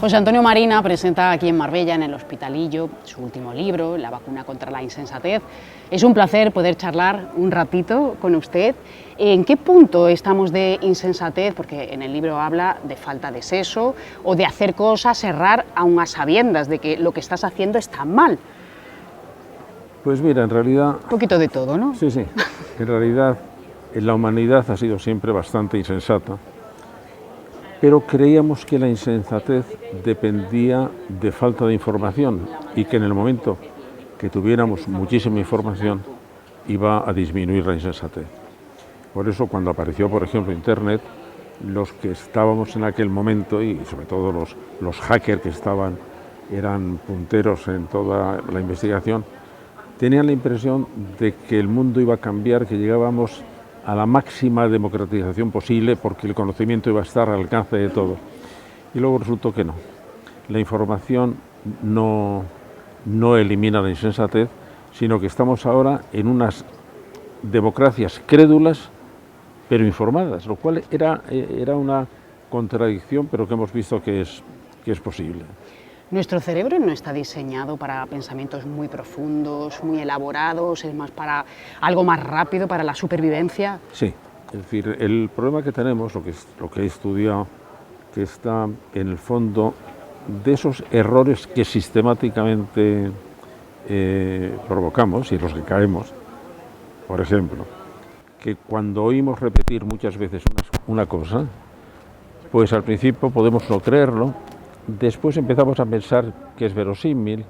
José Antonio Marina presenta aquí en Marbella, en el Hospitalillo, su último libro, La vacuna contra la insensatez. Es un placer poder charlar un ratito con usted. ¿En qué punto estamos de insensatez? Porque en el libro habla de falta de seso o de hacer cosas, errar, aun a sabiendas de que lo que estás haciendo está mal. Pues mira, en realidad... Un poquito de todo, ¿no? Sí. En realidad, la humanidad ha sido siempre bastante insensata, pero creíamos que la insensatez dependía de falta de información y que en el momento que tuviéramos muchísima información iba a disminuir la insensatez. Por eso cuando apareció, por ejemplo, Internet, los que estábamos en aquel momento, y sobre todo los hackers que eran punteros en toda la investigación, tenían la impresión de que el mundo iba a cambiar, que llegábamos a la máxima democratización posible porque el conocimiento iba a estar al alcance de todos. Y luego resultó que no. La información no elimina la insensatez, sino que estamos ahora en unas democracias crédulas pero informadas, lo cual era una contradicción, pero que hemos visto que es posible. Nuestro cerebro no está diseñado para pensamientos muy profundos, muy elaborados, es más para algo más rápido, para la supervivencia. Sí, es decir, el problema que tenemos, lo que he estudiado, que está en el fondo de esos errores que sistemáticamente provocamos y en los que caemos. Por ejemplo, que cuando oímos repetir muchas veces una cosa, pues al principio podemos no creerlo. Después empezamos a pensar que es verosímil,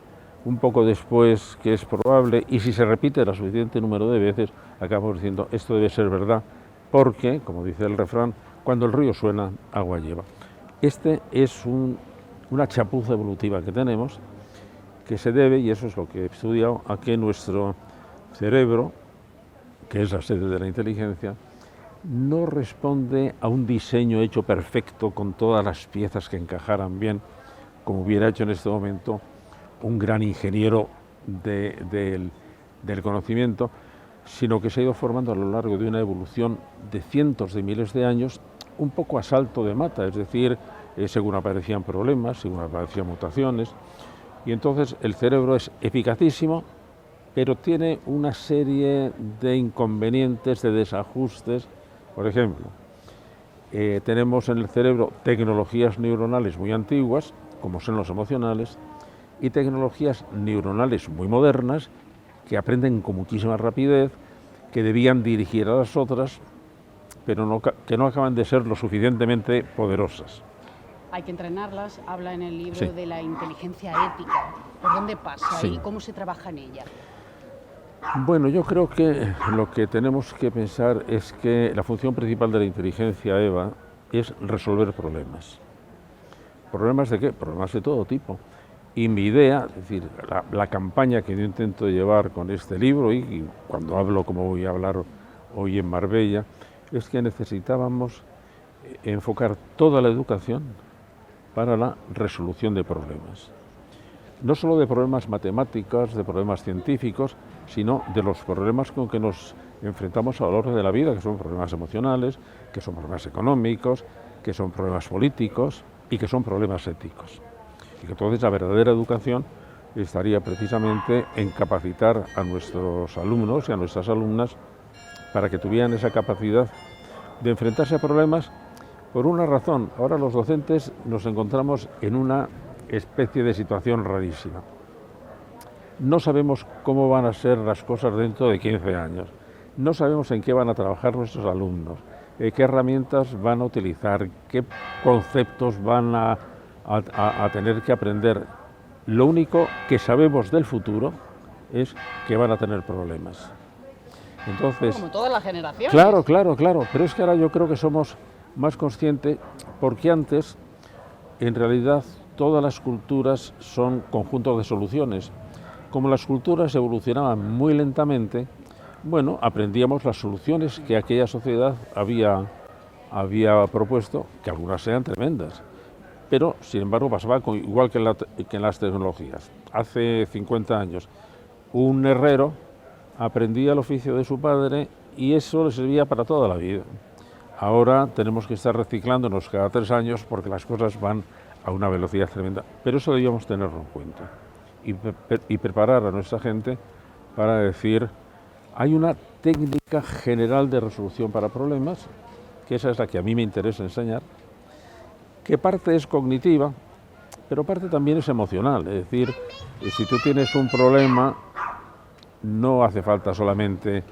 un poco después que es probable, y si se repite el suficiente número de veces, acabamos diciendo esto debe ser verdad, porque, como dice el refrán, cuando el río suena, agua lleva. Este es una chapuza evolutiva que tenemos, que se debe, y eso es lo que he estudiado, a que nuestro cerebro, que es la sede de la inteligencia, no responde a un diseño hecho perfecto con todas las piezas que encajaran bien, como hubiera hecho en este momento un gran ingeniero del conocimiento, sino que se ha ido formando a lo largo de una evolución de cientos de miles de años, un poco a salto de mata, es decir, según aparecían problemas, según aparecían mutaciones, y entonces el cerebro es eficacísimo, pero tiene una serie de inconvenientes, de desajustes. Por ejemplo, tenemos en el cerebro tecnologías neuronales muy antiguas, como son los emocionales, y tecnologías neuronales muy modernas, que aprenden con muchísima rapidez, que debían dirigir a las otras, pero que no acaban de ser lo suficientemente poderosas. Hay que entrenarlas, habla en el libro Sí. de la inteligencia ética. ¿Por dónde pasa Sí. y cómo se trabaja en ella? Bueno, yo creo que lo que tenemos que pensar es que la función principal de la inteligencia, Eva, es resolver problemas. ¿Problemas de qué? Problemas de todo tipo. Y mi idea, es decir, la campaña que yo intento llevar con este libro y cuando hablo, como voy a hablar hoy en Marbella, es que necesitábamos enfocar toda la educación para la resolución de problemas. No solo de problemas matemáticos, de problemas científicos, sino de los problemas con que nos enfrentamos a lo largo de la vida, que son problemas emocionales, que son problemas económicos, que son problemas políticos y que son problemas éticos. Y que entonces la verdadera educación estaría precisamente en capacitar a nuestros alumnos y a nuestras alumnas para que tuvieran esa capacidad de enfrentarse a problemas por una razón. Ahora los docentes nos encontramos en una especie de situación rarísima. No sabemos cómo van a ser las cosas dentro de 15 años. No sabemos en qué van a trabajar nuestros alumnos, qué herramientas van a utilizar, qué conceptos van a tener que aprender. Lo único que sabemos del futuro es que van a tener problemas. Entonces, Como todas las generaciones. Claro, pero es que ahora yo creo que somos más conscientes porque antes, en realidad, todas las culturas son conjuntos de soluciones. Como las culturas evolucionaban muy lentamente, bueno, aprendíamos las soluciones que aquella sociedad había propuesto, que algunas sean tremendas, pero sin embargo pasaba igual que en las tecnologías. Hace 50 años, un herrero aprendía el oficio de su padre y eso le servía para toda la vida. Ahora tenemos que estar reciclándonos cada 3 años porque las cosas van a una velocidad tremenda, pero eso debíamos tenerlo en cuenta y preparar a nuestra gente para decir, hay una técnica general de resolución para problemas, que esa es la que a mí me interesa enseñar, que parte es cognitiva, pero parte también es emocional. Es decir, si tú tienes un problema, no hace falta solamente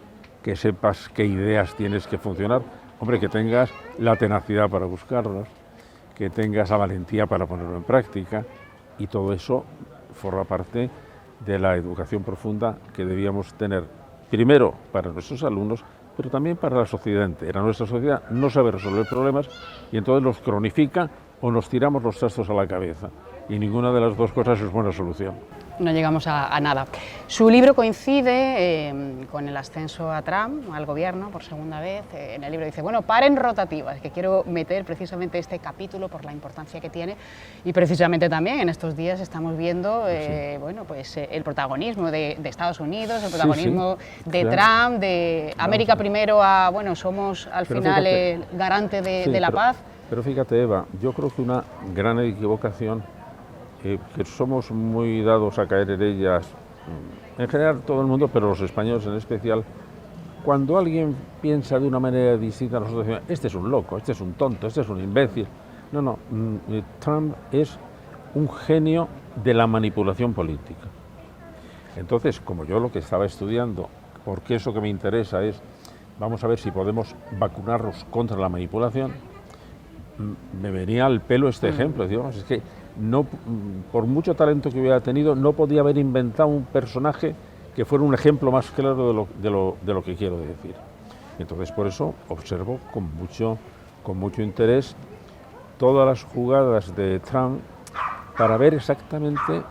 que sepas qué ideas tienes que funcionar, hombre, que tengas la tenacidad para buscarlas, que tengas la valentía para ponerlo en práctica, y todo eso forma parte de la educación profunda que debíamos tener, primero para nuestros alumnos, pero también para la sociedad entera. Nuestra sociedad no sabe resolver problemas y entonces los cronifica o nos tiramos los trastos a la cabeza, y ninguna de las dos cosas es buena solución. No llegamos a nada. Su libro coincide con el ascenso a Trump al gobierno por segunda vez. En el libro dice, bueno, paren rotativas, que quiero meter precisamente este capítulo por la importancia que tiene, y precisamente también en estos días estamos viendo bueno, pues, el protagonismo de Estados Unidos, el protagonismo de Trump, de América primero a, bueno, somos al final el garante de la paz. Pero fíjate, Eva, yo creo que una gran equivocación, que somos muy dados a caer en ellas, en general todo el mundo, pero los españoles en especial, cuando alguien piensa de una manera distinta a nosotros, decimos, este es un loco, este es un tonto, este es un imbécil. No, Trump es un genio de la manipulación política. Entonces, como yo lo que estaba estudiando, porque eso que me interesa es, vamos a ver si podemos vacunarnos contra la manipulación, me venía al pelo este ejemplo, digamos, es que no, por mucho talento que hubiera tenido, no podía haber inventado un personaje que fuera un ejemplo más claro de lo que quiero decir. Entonces, por eso observo con mucho interés todas las jugadas de Trump para ver exactamente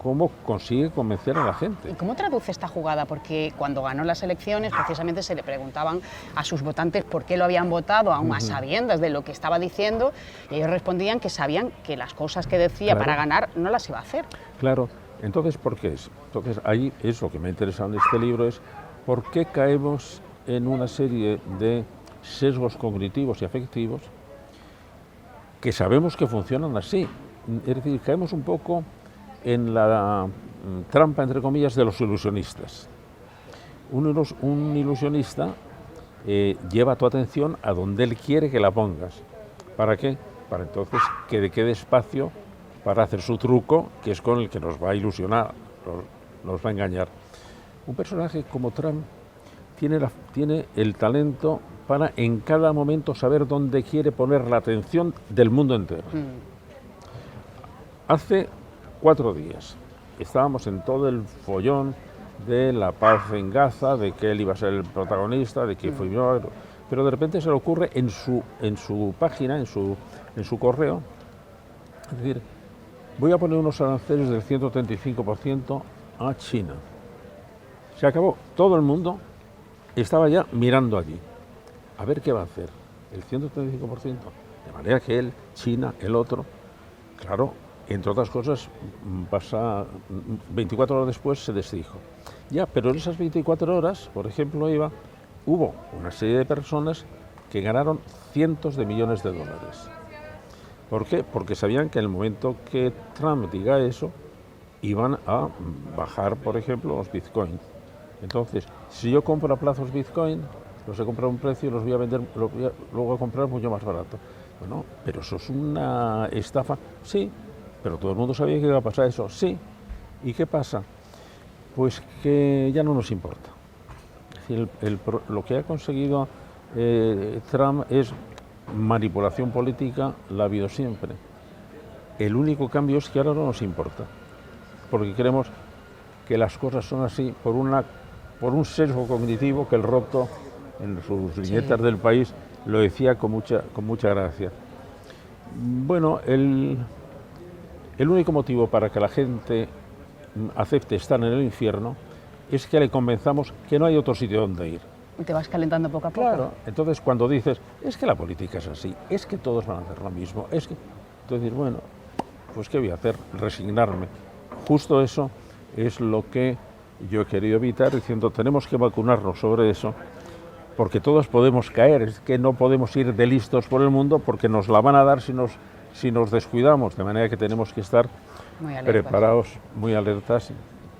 cómo consigue convencer a la gente. ¿Y cómo traduce esta jugada? Porque cuando ganó las elecciones, precisamente se le preguntaban a sus votantes por qué lo habían votado, aún a sabiendas de lo que estaba diciendo, y ellos respondían que sabían que las cosas que decía para ganar no las iba a hacer. Claro, entonces, ¿por qué es? Entonces, ahí es lo que me ha interesado en este libro, es por qué caemos en una serie de sesgos cognitivos y afectivos que sabemos que funcionan así. Es decir, caemos un poco en la trampa, entre comillas, de los ilusionistas. Un ilusionista lleva tu atención a donde él quiere que la pongas. ¿Para qué? Para entonces que le quede espacio para hacer su truco, que es con el que nos va a ilusionar, nos va a engañar. Un personaje como Trump tiene el talento para en cada momento saber dónde quiere poner la atención del mundo entero. Hace 4 días estábamos en todo el follón de la paz en Gaza, de que él iba a ser el protagonista, de que fue milagro, pero de repente se le ocurre en su página, en su correo, es decir, voy a poner unos aranceles del 135% a China. Se acabó. Todo el mundo estaba ya mirando allí, a ver qué va a hacer, el 135%, de manera que él, China, el otro, claro, entre otras cosas, 24 horas después se desdijo. Ya, pero en esas 24 horas, por ejemplo, hubo una serie de personas que ganaron cientos de millones de dólares. ¿Por qué? Porque sabían que en el momento que Trump diga eso, iban a bajar, por ejemplo, los bitcoins. Entonces, si yo compro a plazos bitcoin, los he comprado a un precio y los voy a vender, luego a comprar mucho más barato. Bueno, pero eso es una estafa. Sí, pero todo el mundo sabía que iba a pasar eso. Sí. ¿Y qué pasa? Pues que ya no nos importa. Es decir, lo que ha conseguido Trump es manipulación política, la ha habido siempre. El único cambio es que ahora no nos importa, porque creemos que las cosas son así por un sesgo cognitivo que el Roto, en sus viñetas del País, lo decía con mucha gracia. Bueno, el único motivo para que la gente acepte estar en el infierno es que le convenzamos que no hay otro sitio donde ir. Y te vas calentando poco a poco. Claro, entonces cuando dices, es que la política es así, es que todos van a hacer lo mismo, es que... Entonces, bueno, pues ¿qué voy a hacer? Resignarme. Justo eso es lo que yo he querido evitar, diciendo, tenemos que vacunarnos sobre eso, porque todos podemos caer, es que no podemos ir de listos por el mundo porque nos la van a dar si si nos descuidamos, de manera que tenemos que estar Muy alertas. preparados, muy alertas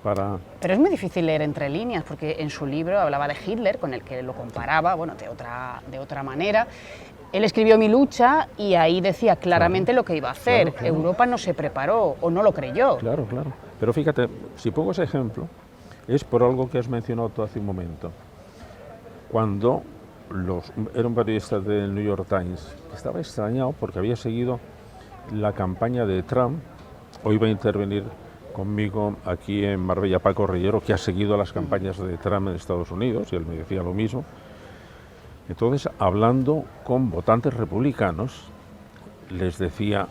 para... Pero es muy difícil leer entre líneas, porque en su libro hablaba de Hitler, con el que lo comparaba, bueno, de otra manera. Él escribió Mi lucha y ahí decía claramente lo que iba a hacer. Claro. Europa no se preparó o no lo creyó. Claro. Pero fíjate, si pongo ese ejemplo, es por algo que has mencionado tú hace un momento. Cuando era un periodista del New York Times, estaba extrañado porque había seguido la campaña de Trump. Hoy va a intervenir conmigo aquí en Marbella Paco Reyero, que ha seguido las campañas de Trump en Estados Unidos, y él me decía lo mismo. Entonces, hablando con votantes republicanos, les decía,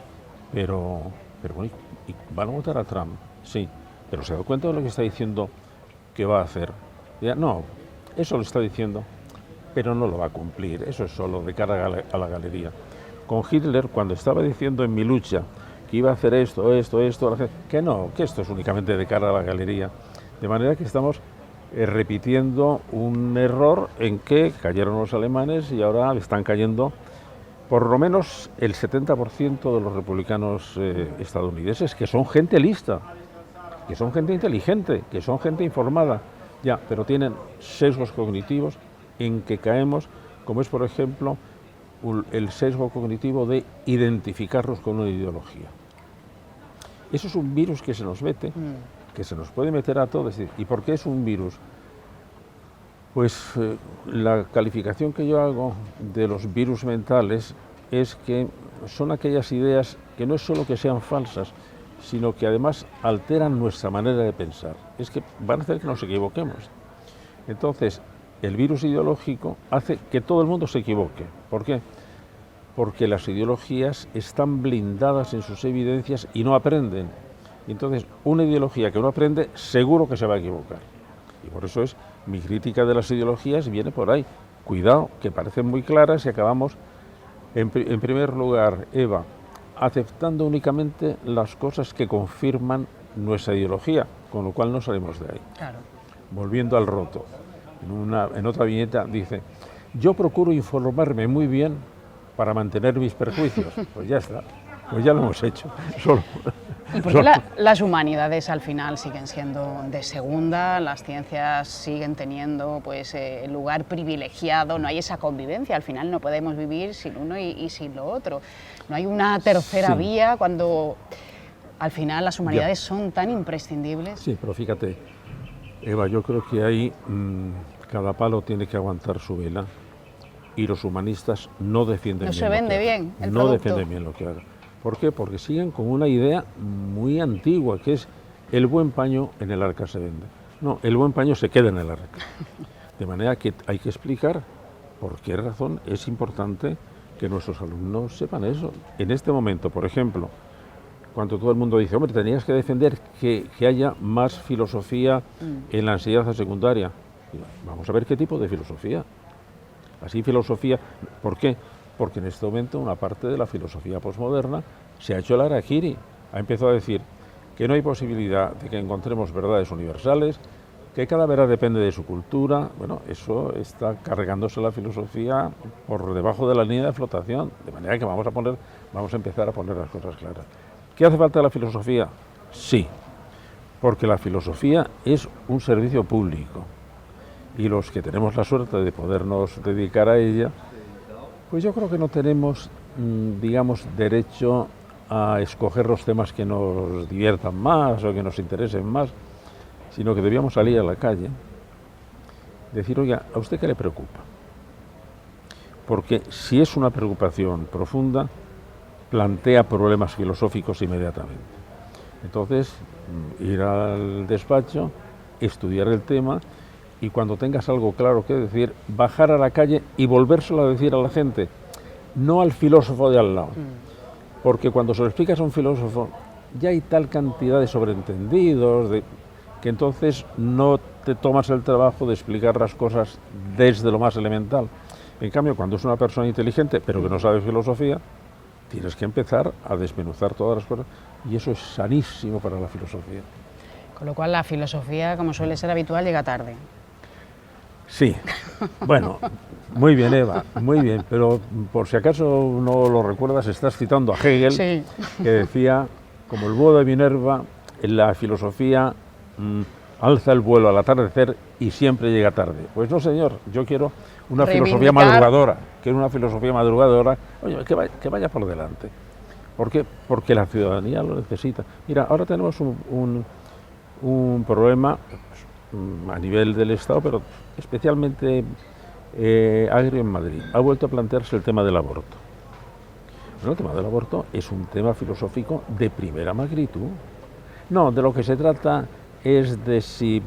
pero bueno, ¿y van a votar a Trump? Sí, pero ¿se da cuenta de lo que está diciendo que va a hacer? Ya, no, eso lo está diciendo, pero no lo va a cumplir, eso es solo de cara a la galería. Con Hitler, cuando estaba diciendo en Mi lucha que iba a hacer esto, que no, que esto es únicamente de cara a la galería. De manera que estamos repitiendo un error en que cayeron los alemanes y ahora están cayendo por lo menos el 70% de los republicanos estadounidenses, que son gente lista, que son gente inteligente, que son gente informada, ya, pero tienen sesgos cognitivos en que caemos, como es, por ejemplo, el sesgo cognitivo de identificarnos con una ideología. Eso es un virus que se nos mete, que se nos puede meter a todos. ¿Y por qué es un virus? Pues la calificación que yo hago de los virus mentales es que son aquellas ideas que no es solo que sean falsas, sino que además alteran nuestra manera de pensar. Es que van a hacer que nos equivoquemos. Entonces, el virus ideológico hace que todo el mundo se equivoque. ¿Por qué? Porque las ideologías están blindadas en sus evidencias y no aprenden. Y entonces, una ideología que no aprende, seguro que se va a equivocar. Y por eso mi crítica de las ideologías viene por ahí. Cuidado, que parecen muy claras y acabamos, en primer lugar, Eva, aceptando únicamente las cosas que confirman nuestra ideología, con lo cual no salimos de ahí. Claro. Volviendo al roto, en otra viñeta dice, yo procuro informarme muy bien para mantener mis prejuicios. Pues ya está, pues ya lo hemos hecho. ¿Y por qué las humanidades al final siguen siendo de segunda? Las ciencias siguen teniendo pues el lugar privilegiado, no hay esa convivencia, al final no podemos vivir sin uno y sin lo otro. No hay una tercera vía cuando al final las humanidades son tan imprescindibles. Sí, pero fíjate, Eva, yo creo que ahí cada palo tiene que aguantar su vela y los humanistas no defienden no bien se vende bien el no producto. defienden bien lo que hagan. ¿Por qué? Porque siguen con una idea muy antigua, que es el buen paño en el arca se vende. No, el buen paño se queda en el arca. De manera que hay que explicar por qué razón es importante que nuestros alumnos sepan eso. En este momento, por ejemplo, cuando todo el mundo dice, hombre, tenías que defender que haya más filosofía en la enseñanza secundaria. Vamos a ver qué tipo de filosofía. Así filosofía, ¿por qué? Porque en este momento una parte de la filosofía posmoderna se ha hecho el harakiri, ha empezado a decir que no hay posibilidad de que encontremos verdades universales, que cada verdad depende de su cultura. Bueno, eso está cargándose la filosofía por debajo de la línea de flotación, de manera que vamos a empezar a poner las cosas claras. ¿Qué hace falta la filosofía? Sí, porque la filosofía es un servicio público y los que tenemos la suerte de podernos dedicar a ella, pues yo creo que no tenemos, digamos, derecho a escoger los temas que nos diviertan más o que nos interesen más, sino que debíamos salir a la calle, decir, oiga, ¿a usted qué le preocupa? Porque si es una preocupación profunda, plantea problemas filosóficos inmediatamente. Entonces, ir al despacho, estudiar el tema, y cuando tengas algo claro que decir, bajar a la calle y volvérselo a decir a la gente, no al filósofo de al lado. Porque cuando se lo explicas a un filósofo, ya hay tal cantidad de sobreentendidos, que entonces no te tomas el trabajo de explicar las cosas desde lo más elemental. En cambio, cuando es una persona inteligente, pero que no sabe filosofía, tienes que empezar a desmenuzar todas las cosas, y eso es sanísimo para la filosofía. Con lo cual la filosofía, como suele ser habitual, llega tarde. Sí, bueno, muy bien, Eva, muy bien, pero por si acaso no lo recuerdas, estás citando a Hegel, Sí. que decía, como el búho de Minerva, en la filosofía alza el vuelo al atardecer y siempre llega tarde. Pues no, señor, yo quiero una filosofía madrugadora, oye, que vaya por delante. ¿Por qué? Porque la ciudadanía lo necesita. Mira, ahora tenemos un problema a nivel del Estado, pero especialmente agrio en Madrid. Ha vuelto a plantearse el tema del aborto. Bueno, el tema del aborto es un tema filosófico de primera magnitud. No, de lo que se trata es de si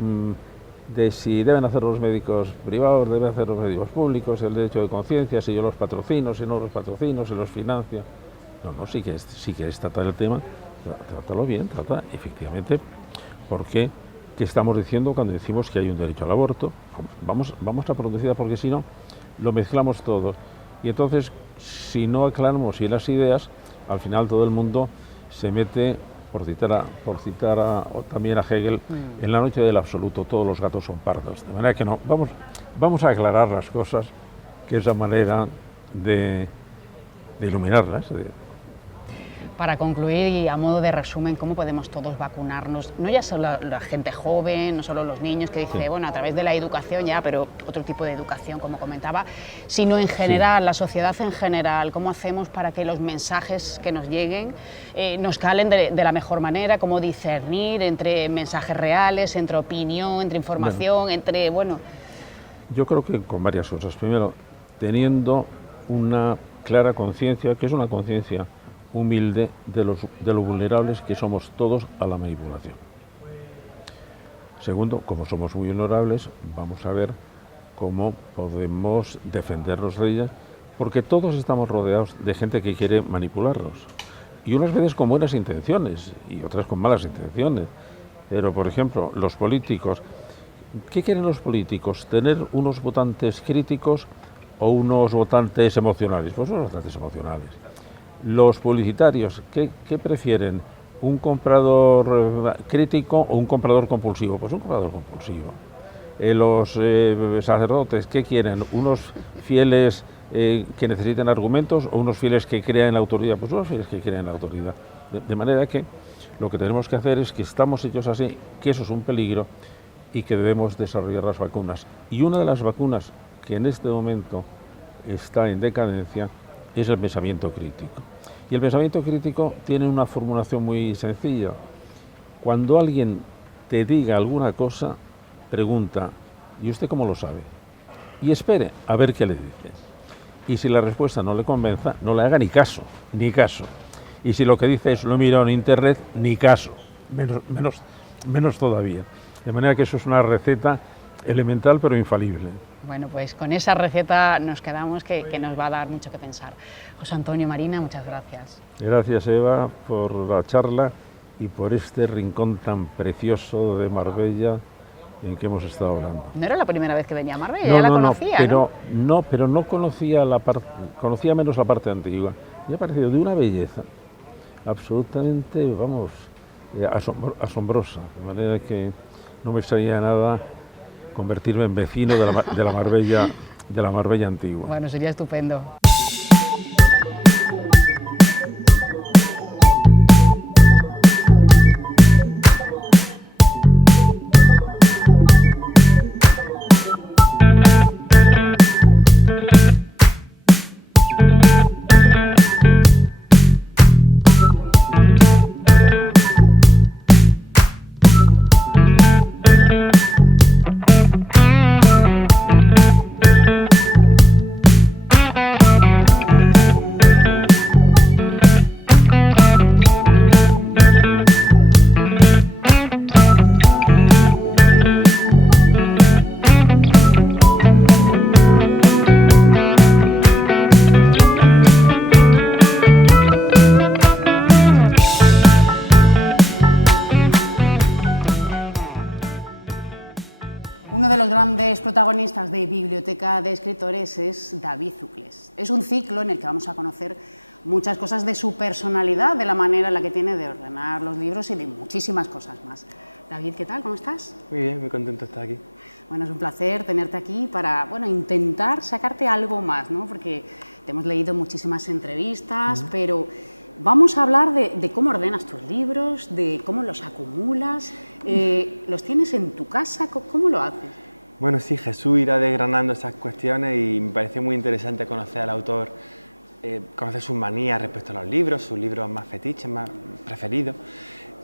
deben hacer los médicos privados, deben hacer los médicos públicos, el derecho de conciencia, si yo los patrocino, si no los patrocino, si los financio. No, sí que es tratar el tema, trátalo bien, trata efectivamente, porque ¿qué estamos diciendo cuando decimos que hay un derecho al aborto? Vamos a producir, porque si no, lo mezclamos todo. Y entonces, si no aclaramos bien las ideas, al final todo el mundo se mete, por citar también a Hegel, en la noche del absoluto, todos los gatos son pardos. De manera que no, vamos a aclarar las cosas, que es la manera de iluminarlas. Para concluir y a modo de resumen, ¿cómo podemos todos vacunarnos? No ya solo la gente joven, no solo los niños, que dice, bueno, a través de la educación ya, pero otro tipo de educación, como comentaba, sino en general, la sociedad en general. ¿Cómo hacemos para que los mensajes que nos lleguen nos calen de la mejor manera? ¿Cómo discernir entre mensajes reales, entre opinión, entre información, Yo creo que con varias cosas. Primero, teniendo una clara conciencia, que es una conciencia humilde de lo vulnerables que somos todos a la manipulación. Segundo, como somos muy vulnerables, vamos a ver cómo podemos defendernos de ellas, porque todos estamos rodeados de gente que quiere manipularnos, y unas veces con buenas intenciones y otras con malas intenciones. Pero, por ejemplo, los políticos, ¿qué quieren los políticos? ¿Tener unos votantes críticos o unos votantes emocionales? Pues unos votantes emocionales. Los publicitarios, ¿qué prefieren? ¿Un comprador crítico o un comprador compulsivo? Pues un comprador compulsivo. Los sacerdotes, ¿qué quieren? ¿Unos fieles que necesiten argumentos o unos fieles que crean en la autoridad? Pues unos fieles que crean en la autoridad. De manera que lo que tenemos que hacer es que estamos hechos así, que eso es un peligro y que debemos desarrollar las vacunas. Y una de las vacunas que en este momento está en decadencia es el pensamiento crítico. Y el pensamiento crítico tiene una formulación muy sencilla. Cuando alguien te diga alguna cosa, pregunta, ¿y usted cómo lo sabe? Y espere a ver qué le dice. Y si la respuesta no le convenza, no le haga ni caso. Y si lo que dice es, lo he mirado en internet, ni caso, menos todavía. De manera que eso es una receta elemental pero infalible. Bueno, pues con esa receta nos quedamos, que nos va a dar mucho que pensar. José Antonio, Marina, muchas gracias. Gracias, Eva, por la charla y por este rincón tan precioso de Marbella en que hemos estado hablando. No era la primera vez que venía a Marbella, ya la conocía, ¿no? Pero no conocía conocía menos la parte antigua. Me ha parecido de una belleza absolutamente, asombrosa, de manera que no me extraña nada convertirme en vecino de la Marbella antigua. Bueno, sería estupendo. Uno de los grandes protagonistas de Biblioteca de Escritores es David Zucles. Es un ciclo en el que vamos a conocer muchas cosas de su personalidad, de la manera en la que tiene de ordenar los libros y de muchísimas cosas más. David, ¿qué tal? ¿Cómo estás? Muy bien, muy contento de estar aquí. Bueno, es un placer tenerte aquí para, bueno, intentar sacarte algo más, ¿no? Porque te hemos leído muchísimas entrevistas, pero vamos a hablar de cómo ordenas tus libros, de cómo los acumulas. ¿Los tienes en tu casa? ¿Cómo lo haces? Bueno, sí, Jesús irá desgranando esas cuestiones y me pareció muy interesante conocer al autor, conocer sus manías respecto a los libros, sus libros más fetiches, más preferidos.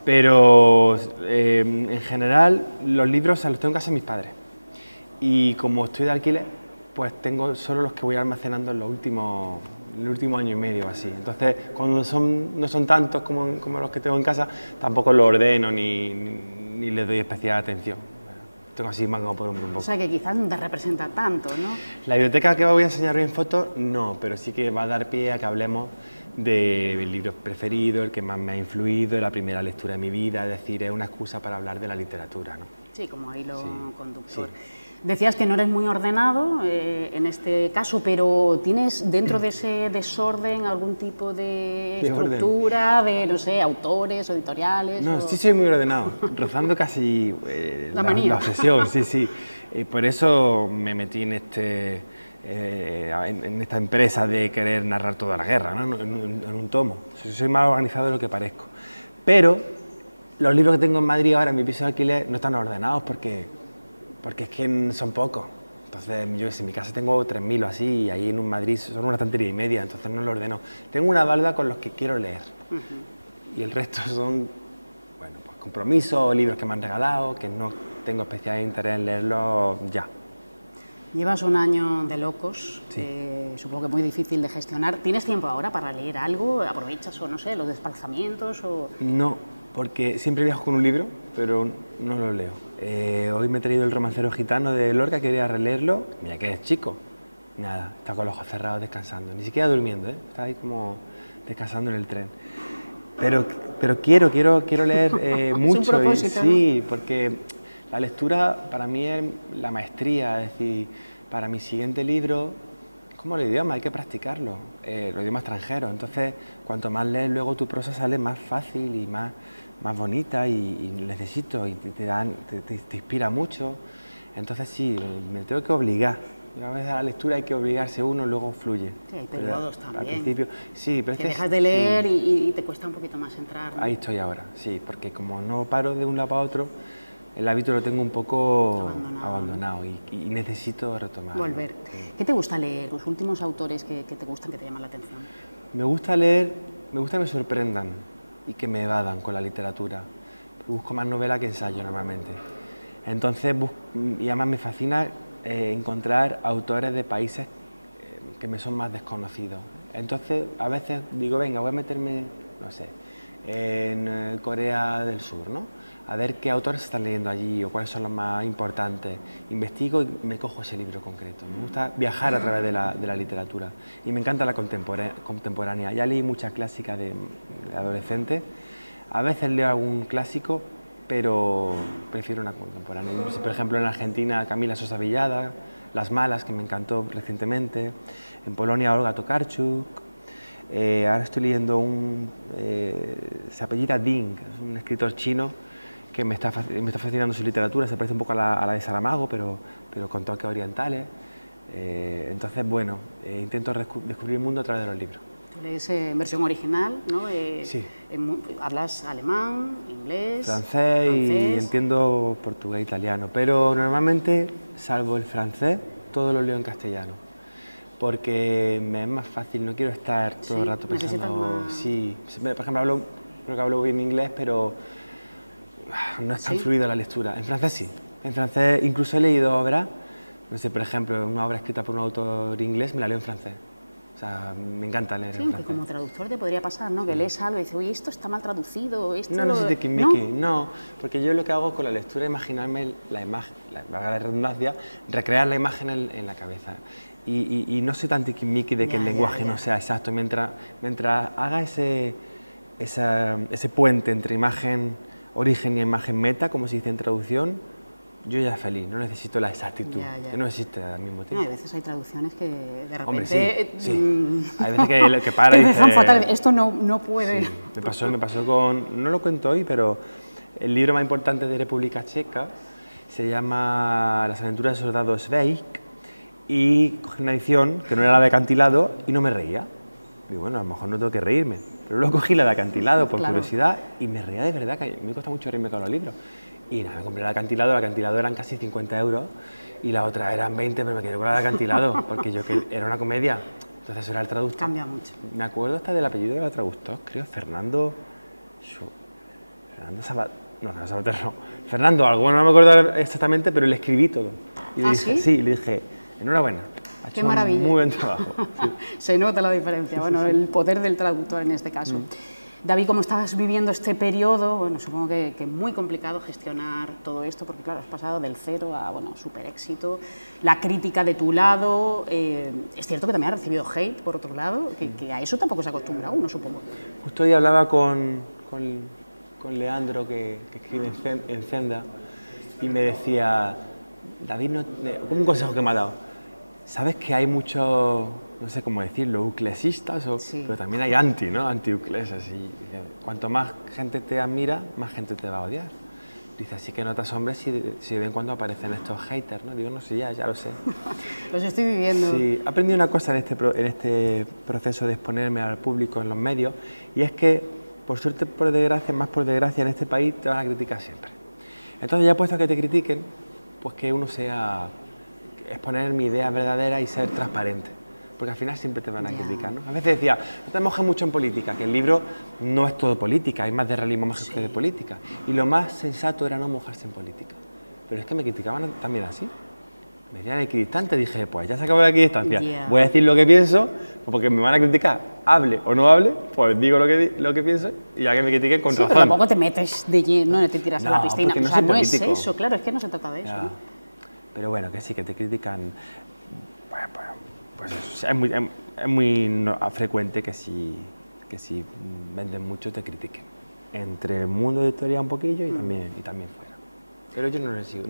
Pero en general los libros los tengo en casa de mis padres. Y como estoy de alquiler, pues tengo solo los que voy almacenando en el último año y medio así. Entonces, cuando no son tantos como los que tengo en casa, tampoco los ordeno ni les doy especial atención. Tengo así manga por hombro un poco. O sea, que quizás no te representa tanto, ¿no? La biblioteca que voy a enseñar hoy en fotos, no, pero sí que va a dar pie a que hablemos de mi libro preferido, el que más me ha influido, la primera lectura de mi vida, es decir, es una excusa para hablar de la literatura, ¿no? Sí, como hilo conductor. Sí. Decías que no eres muy ordenado en este caso, pero ¿tienes dentro de ese desorden algún tipo de estructura, de, no sé, autores, editoriales? No, sí soy muy ordenado, rozando casi la manía. La obsesión, sí. Por eso me metí en esta empresa de querer narrar toda la guerra, ¿no? en un tomo. Soy más organizado de lo que parezco. Pero los libros que tengo en Madrid ahora en mi piso de alquiler no están ordenados porque es que son pocos. Entonces, yo en mi casa tengo 3.000 o así, y ahí en Madrid son una estantería y media, entonces no lo ordeno. Tengo una balda con los que quiero leer. Y el resto son, bueno, pues compromisos o libros que me han regalado, que no tengo especial interés en leerlos ya. Llevas un año de locos, Sí. Supongo que muy difícil de gestionar. ¿Tienes tiempo ahora para leer algo? ¿Aprovechas o no sé, los desplazamientos? No, porque siempre viajo con un libro, pero no lo leo. Hoy me he traído El romancero gitano de Lorca, quería releerlo, mira que es chico. Nada, está con los ojos cerrados descansando, ni siquiera durmiendo, está ahí como descansando en el tren. Pero quiero leer mucho. Es un propósito, sí, ¿no? Porque la lectura para mí es la maestría, es decir, para mi siguiente libro, como el idioma, hay que practicarlo, los idiomas extranjeros. Entonces, cuanto más lees, luego tu prosa sale más fácil y más bonita y necesito, y te inspira mucho. Entonces sí, me tengo que obligar. A veces a la lectura hay que obligarse uno, luego fluye. Sí, hay periodos también. Al principio, sí, pero que dejas de leer y te cuesta un poquito más entrar, ¿no? Ahí estoy ahora, sí, porque como no paro de un lado para otro, el hábito lo tengo un poco abandonado y necesito retomarlo. Volver. Sí. ¿Qué te gusta leer? ¿Los últimos autores que te gustan, que te llaman la atención? Me gusta leer, me gusta que me sorprendan y que me evadan con la literatura. Busco más novela que ensayo normalmente. Entonces, y además me fascina encontrar autores de países que me son más desconocidos. Entonces, a veces digo, venga, voy a meterme, no sé, en Corea del Sur, ¿no? A ver qué autores están leyendo allí o cuáles son los más importantes. Investigo y me cojo ese libro concreto. Me gusta viajar a través de la literatura y me encanta la contemporánea. Ya leí muchas clásicas de adolescente. A veces leo algún clásico, pero prefiero una contemporánea. Por ejemplo, en Argentina, Camila Sosa Villada, Las Malas, que me encantó recientemente. En Polonia, Olga Tokarczuk. Ahora estoy leyendo se apellida Ding, es un escritor chino que me está fascinando su literatura. Se parece un poco a la de Saramago, pero con toques orientales. Entonces, bueno, intento descubrir el mundo a través de los libros. Tú lees en versión original, ¿no? Sí. Hablas alemán, inglés, francés y entiendo portugués e italiano, pero normalmente, salvo el francés, todo lo leo en castellano, porque me es más fácil, no quiero estar todo el rato pensando... Sí, por ejemplo, creo que hablo bien inglés, pero no es tan fluida la lectura. En francés sí, en francés incluso he leído obras, no sé, por ejemplo, una obra escrita por un autor inglés, me la leo en francés. O sea, me encanta leer en francés. Sí, como traductor te podría pasar, ¿no? Que lees algo y dices, oye, esto está mal traducido, esto... No es tiquismiquis, no, porque yo lo que hago con la lectura es imaginarme la imagen, valga la redundancia, recrear la imagen en la cabeza. Y no soy tan tiquismiquis de que el lenguaje no sea exacto. Mientras haga ese puente entre imagen origen y imagen meta, como se dice en traducción, yo ya feliz, no necesito la exactitud, Ya. que no existe al mismo No, tiempo. hay veces hay traducciones que de repente Hombre, sí. Hay veces que para te y dejan dice, fatal. Esto no puede. sí, me pasó con, no lo cuento hoy, pero el libro más importante de República Checa se llama Las aventuras del soldado Švejk y cogí una edición que no era la de acantilado y no me reía. Digo, bueno, a lo mejor no tengo que reírme, pero luego cogí la de acantilado por Claro. curiosidad y me reía de verdad, que me cuesta mucho reírme con los libros. Y nada, me compré el acantilado eran casi 50 euros y la otra eran 20, pero me quedé con la de acantilado porque yo que era una comedia, entonces era el traductor. Cambia mucho. Me acuerdo hasta del apellido del traductor, creo, Fernando Sabater, no. Fernando algo, bueno, no me acuerdo exactamente, pero le escribí todo. Y le ¿Ah, dije, sí? le dije, enhorabuena, ha Qué hecho maravilla. muy buen trabajo. Sí. Se nota la diferencia, bueno, el poder del traductor en este caso. David, como estabas viviendo este periodo, bueno, supongo que muy complicado gestionar todo esto, porque claro, has pasado del cero a, bueno, súper éxito, la crítica de tu lado, es cierto que también has recibido hate, por otro lado, que a eso tampoco se acostumbra uno, supongo. Justo hoy hablaba con Leandro, que escribe en Zenda, y me decía, David, como un consejo que me ha dado, sabes que hay muchos, no sé cómo decirlo, uclesistas, Sí. pero también hay anti-uclesas, y dice, cuanto más gente te admira, más gente te va a odiar. Dice, así que no te asombres si de vez en cuando aparecen estos haters, ¿no? Digo, no sé, ya lo sé. Los estoy viviendo. Sí, he aprendido una cosa en este proceso de exponerme al público en los medios, y es que, por suerte, por desgracia, más por desgracia, en este país te van a criticar siempre. Entonces, ya puesto a que te critiquen, pues que uno sea exponer mi idea verdadera y ser transparente, porque al final siempre te van a criticar, ¿no? A veces decía, no te mojes mucho en política, que el libro no es todo política, hay más de realismo mágico que de política, y lo más sensato era no mojarse en política. Pero es que me criticaban también así. Me decían equidistante, dije, pues ya se acabó la equidistancia, Yeah. voy a decir lo que pienso, porque me van a criticar, hable o no hable, pues digo lo que pienso, y ya que me critiquen con Sí, pero razón. tampoco te metes de lleno, no te tiras a la No, piscina. porque no O sea, soy no es político. eso, claro, es que no se trata de eso. Ya. ¿no? Pero bueno, que sí, que te critican, pues eso, es muy frecuente que si venden mucho te critiquen. Entre el mundo de historia un poquillo y también fuera. Pero yo no le sigo,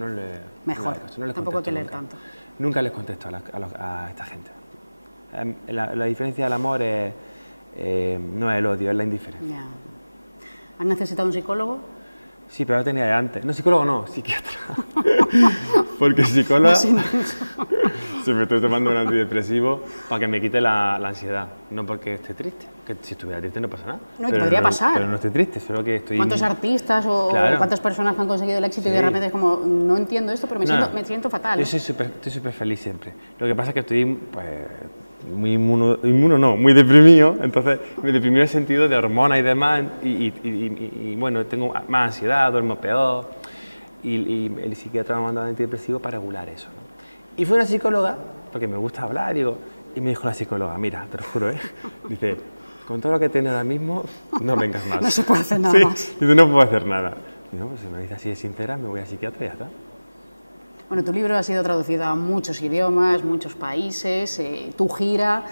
Mejor, no les tampoco hay que contesto leer nunca. tanto. Nunca les contesto a esta gente. La diferencia del amor no es el odio, es la indiferencia. Ya. ¿Has necesitado un psicólogo? Sí, pero lo tenía de antes. No, psicólogo no, psiquiatra. Porque psicólogo... Sí, me estoy tomando un antidepresivo para que me quite la ansiedad. No porque esté triste. Que si estuviera triste no pasa nada. No, que podría pasar. Pero no estoy triste, solo que estoy... ¿Cuántos artistas o Claro. cuántas personas han conseguido el éxito y de Sí. repente es como, no entiendo esto, pero me siento fatal? Yo estoy súper feliz siempre. Lo que pasa es que estoy pues, muy deprimido. Entonces, me deprimido en el sentido de hormonas y demás. Y bueno, tengo más ansiedad, duermo peor. Y el psiquiatra me ha mandado antidepresivo para regular eso, ¿no? Y fue una psicóloga, porque me gusta hablar, y me dijo la psicóloga, mira, te lo juro, dice, con todo lo que tienes ahora mismo, no vengas más. No se puede hacer nada más. Dice, no puedo hacer nada. Digo, pues si me dice así de sincera, me voy a psiquiatra y ya está. Bueno, tu libro ha sido traducido a muchos idiomas, muchos países, tu gira,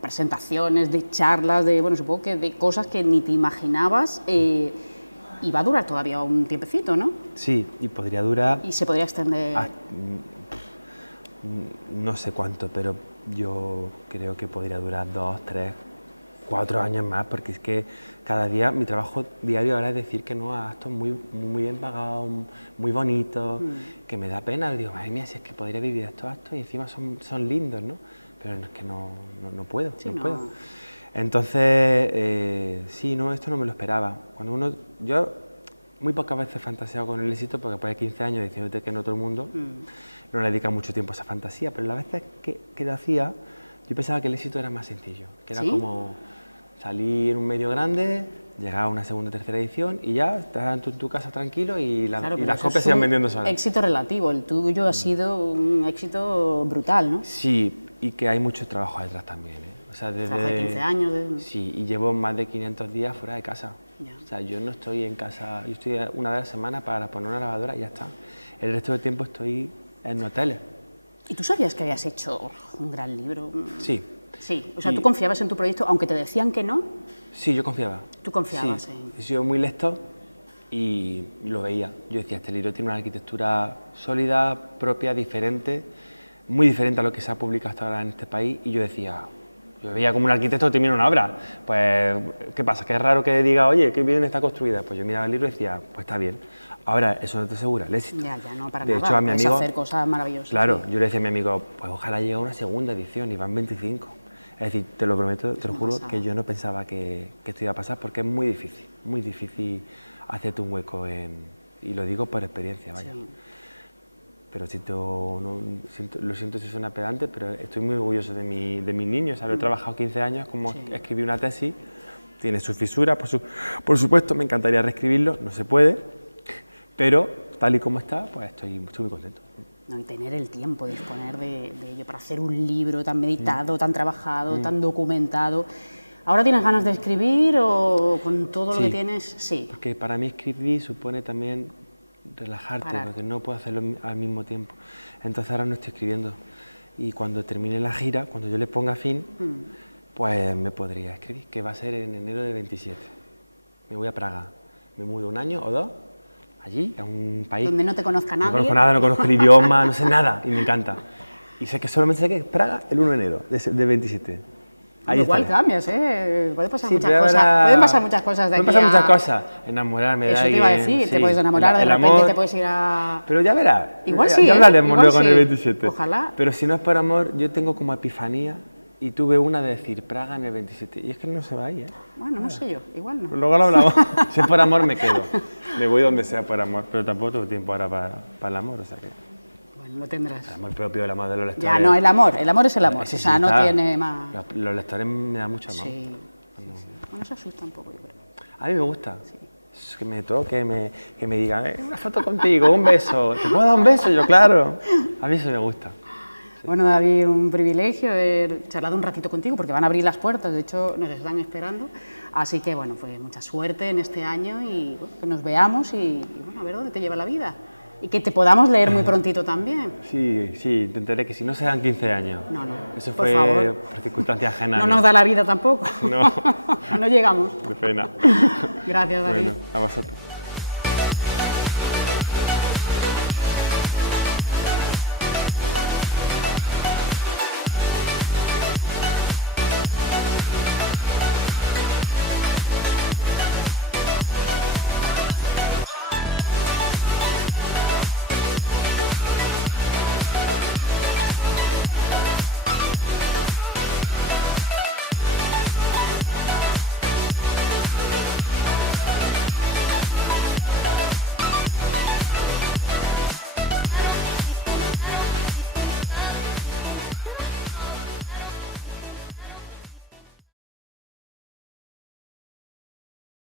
presentaciones, de charlas, bueno, supongo que de cosas que ni te imaginabas, y va a durar todavía un tiempecito, ¿no? Sí, y podría durar... Y se podría extender... no sé cuánto, pero yo creo que podría durar 2, 3, 4 años más, porque es que cada día mi trabajo diario ahora es decir que no a actos muy bien pagados, muy bonitos, que me da pena. Digo, madre mía, si es que podría vivir estos actos y encima son lindos, ¿no? Pero es que no puedo, Sí, no puedo. Entonces, sí, no, esto no me lo esperaba. Yo muy pocas veces he fantaseado con el éxito, porque después de 15 años diciéndote que no todo el mundo no le dedica mucho tiempo a esa fantasía, pero las veces que lo hacía, yo pensaba que el éxito era más sencillo, que era ¿Sí? como salir en un medio grande, llegar a una segunda o tercera edición y ya estás en tu casa tranquilo y, Claro, pero las eso copias es se van un vendiendo solas. éxito relativo, el tuyo ha sido un éxito brutal, ¿no? Sí, y que hay mucho trabajo detrás también, ¿eh? O sea, desde... Trabajo de 15 años. Sí, y llevo más de 500 días fuera de casa. Ya. O sea, yo no estoy en casa, yo estoy una vez a la semana para poner una lavadora y ya está. El resto del tiempo estoy en hoteles. ¿Y tú sabías que habías hecho un gran libro? Sí. Sí, o sea, Y- tú confiabas en tu proyecto, aunque te decían que no, Sí, yo confiaba. tú confiabas Sí, en... he sido muy listo y lo veía. Yo decía, este libro tiene una arquitectura sólida, propia, diferente, muy diferente a lo que se ha publicado hasta ahora en este país, y yo decía, yo veía como un arquitecto que termina una obra, pues, ¿qué pasa? Que es raro que diga, oye, qué bien está construida. Pues yo miraba el libro y decía, pues está bien. Ahora, eso no te asegura el éxito. Ya, no, para de nada. hecho, a mi Puedes amigo, hacer cosas maravillosas. claro, Sí. yo le decía a mi amigo, pues ojalá llegue a una segunda edición y van 25. Es decir, te lo prometo, te lo juro, que yo no pensaba que esto iba a pasar porque es muy difícil hacerte un hueco y lo digo por experiencia, vaya. Sí. Pero lo siento si suena pedante, pero estoy muy orgulloso de mis niños. O sea, lo he trabajado 15 años, como escribí una tesis, tiene sus fisuras, por supuesto, me encantaría reescribirlo, no se puede, pero tal y como está, pues estoy muy contento. No, y tener el tiempo, disponer de ello para hacer un libro tan meditado, tan trabajado, tan documentado. ¿Ahora tienes ganas de escribir o con todo lo que tienes? Sí. Porque para mí escribir supone también relajarte, porque no puedo hacerlo al mismo tiempo. Entonces ahora no estoy escribiendo. Y cuando termine la gira, cuando yo le ponga fin, pues me podría escribir, que va a ser en enero del 27. Me voy a Praga. Me mudo 1 año o 2, allí, a un país... Donde no te conozca nadie. No conozco nada, no conozco el idioma, no sé nada, y me encanta. Y sé que solamente sé que es Praga el 1 de enero del 27. Ahí Igual estaré. cambias, ¿eh? Pueden pasar Sí, muchas pero cosas. ahora- Pueden pasar muchas cosas de aquí Pueden pasar a- muchas cosas. Enamorarme de Eso te alguien. iba a decir, te sí. puedes enamorar, de El repente amor- te puedes ir a... Pero ya verás. Igual ya, sí, ya ¿eh? hablaremos Igual luego en el sí. 27. Ojalá. Pero si no es por amor, yo tengo como epifanía y tuve una de decir Praga en el 27. Y es que no se va ahí, ¿eh? Bueno, no sé yo, igual no. Luego lo hablamos. Si es por amor, me quedo. Me voy donde sea por amor. Pero tampoco tengo tiempo ahora para el amor, o sea que... Bueno, lo tendrás. El amor propio, el amor de los lectores. Ya, no, el amor es el amor, Sí, o sea, sí, no está. tiene más... Los lectores me dan mucho amor. Sí. Bueno, eso asusta un poco, yo creo. A mí me gusta. Es que me toque, que me digan, una foto contigo, un beso. ¿Te puedo dar un beso? Yo, claro. A mí eso me gusta. Bueno, David, un privilegio haber charlado un ratito contigo porque van a abrir las puertas, de hecho nos están esperando. Así que, bueno, pues mucha suerte en este año y bueno, que nos veamos y bueno, a ver dónde te lleva la vida. Y que te podamos leer muy prontito también. Sí, intentaré que si no sean 15 años. No, Eso por fue favor. por circunstancias ajenas. No nos da la vida tampoco. No. No llegamos. De pena. Gracias, David. Bueno, a vosotros.